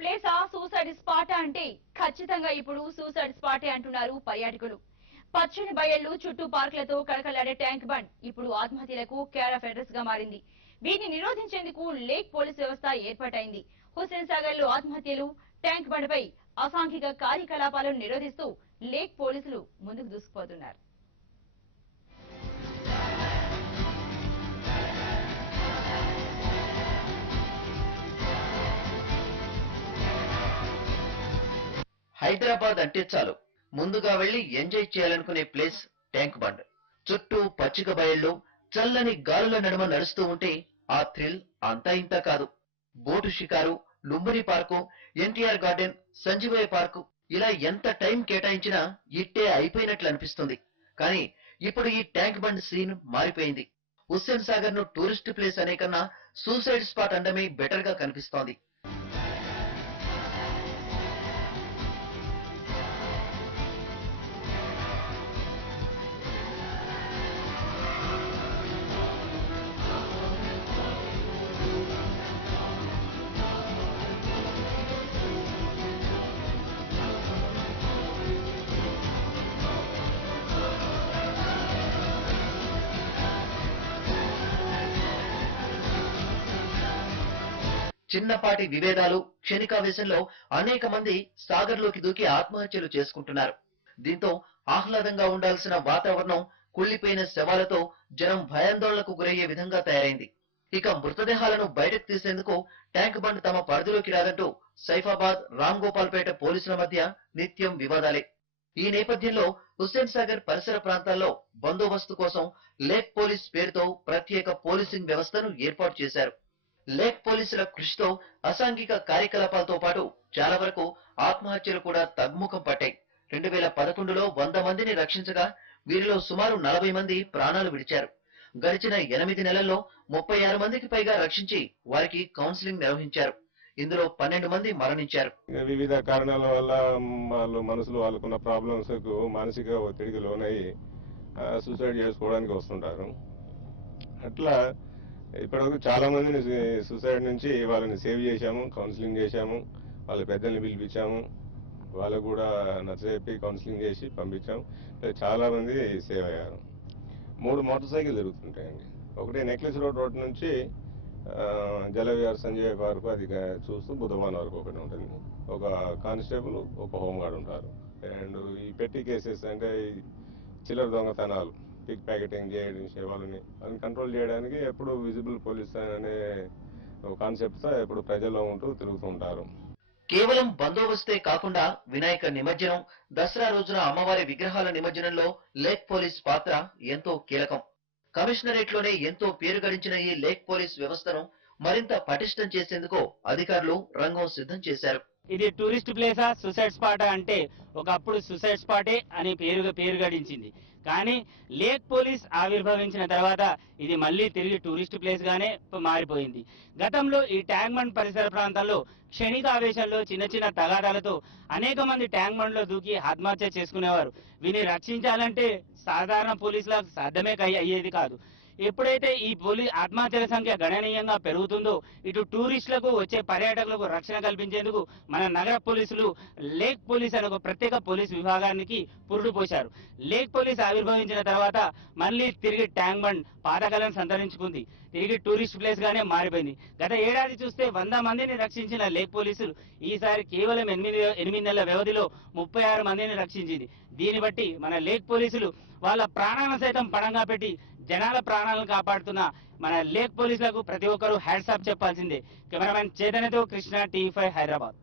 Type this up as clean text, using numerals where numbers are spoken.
ప్లేసా suicide spot అంటే ఖచ్చితంగా ఇప్పుడు సూసైడ్ స్పాటే అంటున్నారు పర్యాటకులు. పచ్చని బయళ్లు చుట్టూ పార్కులతో కళకళలాడే ట్యాంక్ బండ్ ఇప్పుడు ఆత్మహత్యలకు కేర్ ఆఫ్ అడ్రస్ గా మారింది. వీటిని నిరోధించేందుకు లేక్ పోలీస్ వ్యవస్థ ఏర్పాటైంది. హుస్సేన్ సాగర్ లో ఆత్మహత్యలు, ట్యాంక్ బండ్ పై అసాంఘిక కార్యకలాపాలను నిరోధిస్తూ లేక్ పోలీసులు ముందుకు దూసుకుపోతున్నారు. హైదరాబాద్ అంటే చాలు ముందుగా వెళ్లి ఎంజాయ్ చేయాలనుకునే ప్లేస్ ట్యాంక్ బండ్. చుట్టూ పచ్చిక బయళ్ళు, చల్లని గాలుల నడుమ నడుస్తూ ఉంటే ఆ థ్రిల్ అంతా ఇంత కాదు. బోటు షికారు, Lumbini park, NTR garden, Sanjeevaiah park ఇలా ఎంత టైం కేటాయించినా ఇట్టే అయిపోయినట్లు అనిపిస్తుంది. కానీ ఇప్పుడు ఈ ట్యాంక్ బండ్ సీన్ మారిపోయింది. హుస్సేన్ సాగర్ ను టూరిస్ట్ ప్లేస్ అనే కన్నా సూసైడ్ స్పాట్ అనడమే బెటర్ గా కనిపిస్తోంది. చిన్నపాటి విభేదాలు, క్షణికావేశంలో అనేక మంది సాగర్లోకి దూకి ఆత్మహత్యలు చేసుకుంటున్నారు. దీంతో ఆహ్లాదంగా ఉండాల్సిన వాతావరణం కుళ్లిపోయిన శవాలతో జనం భయాందోళనకు గురయ్యే విధంగా తయారైంది. ఇక మృతదేహాలను బయటకు తీసేందుకు ట్యాంక్ బండ్ తమ పరిధిలోకి రాదంటూ సైఫాబాద్, రామ్ గోపాల్పేట పోలీసుల మధ్య నిత్యం వివాదాలే. ఈ నేపథ్యంలో హుస్సేన్ సాగర్ పరిసర ప్రాంతాల్లో బందోబస్తు కోసం లేక్ పోలీస్ పేరుతో ప్రత్యేక పోలీసింగ్ వ్యవస్థను ఏర్పాటు చేశారు. లేక్ పోలీసుల కృషితో అసాంఘిక కార్యకలాపాలతో పాటు చాలా వరకు ఆత్మహత్యలు కూడా తగ్గుముఖం పట్టాయి. 2011లో 100 మందిని రక్షించగా వీరిలో సుమారు 40 మంది ప్రాణాలు విడిచారు. గడిచిన 8 నెలల్లో 36 మందికి పైగా రక్షించి వారికి కౌన్సిలింగ్ నిర్వహించారు. ఇందులో 12 మంది మరణించారు. వివిధ కారణాల వల్ల వాళ్ళు మనసులో వాళ్ళకున్న ప్రాబ్లమ్స్ కు మానసిక ఒత్తిడికి లోనై సూసైడ్ చేసుకోవడానికి వస్తుంటారు. అట్లా ఇప్పటివరకు చాలా మందిని సూసైడ్ నుంచి వాళ్ళని సేవ్ చేశాము, కౌన్సిలింగ్ చేశాము, వాళ్ళ పెద్దల్ని పిలిపించాము, వాళ్ళకు కూడా నచ్చజెప్పి కౌన్సిలింగ్ చేసి పంపించాము. చాలా మంది సేవ్ అయ్యారు. 3 మోటార్ సైకిల్ జరుగుతుంటాయండి. ఒకటి నెక్లెస్ రోడ్ నుంచి జలవిహార్ సంజయ్ పార్క్ అది చూస్తూ బుధవారం వరకు ఒకటి ఉంటుంది. ఒక కానిస్టేబుల్, ఒక హోంగార్డ్ ఉంటారు. అండ్ ఈ పెట్టి కేసెస్ అంటే చిల్లర దొంగతనాలు, పిక్ ప్యాకెటింగ్ చేయడం, వాళ్ళని కంట్రోల్ చేయడానికి ఎప్పుడు విజిబుల్ పోలీస్ అనే కాన్సెప్ట్ తో ఎప్పుడు ప్రజల్లో ఉంటూ తిరుగుతుంటారు. కేవలం బందోబస్తే కాకుండా వినాయక నిమజ్జనం, దసరా రోజున అమ్మవారి విగ్రహాల నిమజ్జనంలో లేక్ పోలీస్ పాత్ర ఎంతో కీలకం. కమిషనరేట్ లోనే ఎంతో పేరు గడించిన ఈ లేక్ పోలీస్ వ్యవస్థను మరింత పటిష్టం చేసేందుకు అధికారులు రంగం సిద్ధం చేశారు. ఇది టూరిస్ట్ ప్లేసా సూసైడ్ స్పాటా అంటే ఒకప్పుడు సూసైడ్ స్పాటే అని పేరు గడించింది. కానీ లేక్ పోలీస్ ఆవిర్భవించిన తర్వాత ఇది మళ్లీ తిరిగి టూరిస్ట్ ప్లేస్ గానే మారిపోయింది. గతంలో ఈ ట్యాంక్ బండ్ పరిసర ప్రాంతాల్లో క్షణిక ఆవేశంలో చిన్న తగాదాలతో అనేక మంది ట్యాంక్ బండ్ లో దూకి ఆత్మహత్య చేసుకునేవారు. వీని రక్షించాలంటే సాధారణ పోలీసులకు సాధ్యమే అయ్యేది కాదు. ఎప్పుడైతే ఈ ఆత్మహత్యల సంఖ్య గణనీయంగా పెరుగుతుందో ఇటు టూరిస్టులకు, వచ్చే పర్యాటకులకు రక్షణ కల్పించేందుకు మన నగర పోలీసులు లేక్ పోలీస్ అనే ఒక ప్రత్యేక పోలీస్ విభాగానికి పురుడు పోశారు. లేక్ పోలీస్ ఆవిర్భవించిన తర్వాత మళ్లీ తిరిగి ట్యాంక్ బండ్ పాతకాలం సంతరించుకుంది. తిరిగి టూరిస్ట్ ప్లేస్ గానే మారిపోయింది. గత ఏడాది చూస్తే 100 మందిని రక్షించిన లేక్ పోలీసులు ఈసారి కేవలం 8 నెలల వ్యవధిలో 36 మందిని రక్షించింది. దీన్ని బట్టి మన లేక్ పోలీసులు వాళ్ళ ప్రాణాలను సైతం పణంగా పెట్టి జనాల ప్రాణాలను కాపాడుతున్న మన లేక్ పోలీసులకు ప్రతి ఒక్కరూ హ్యాట్స్ ఆఫ్ చెప్పాల్సిందే. కెమెరామెన్ చైతన్యతో కృష్ణ, టీవీ5 హైదరాబాద్.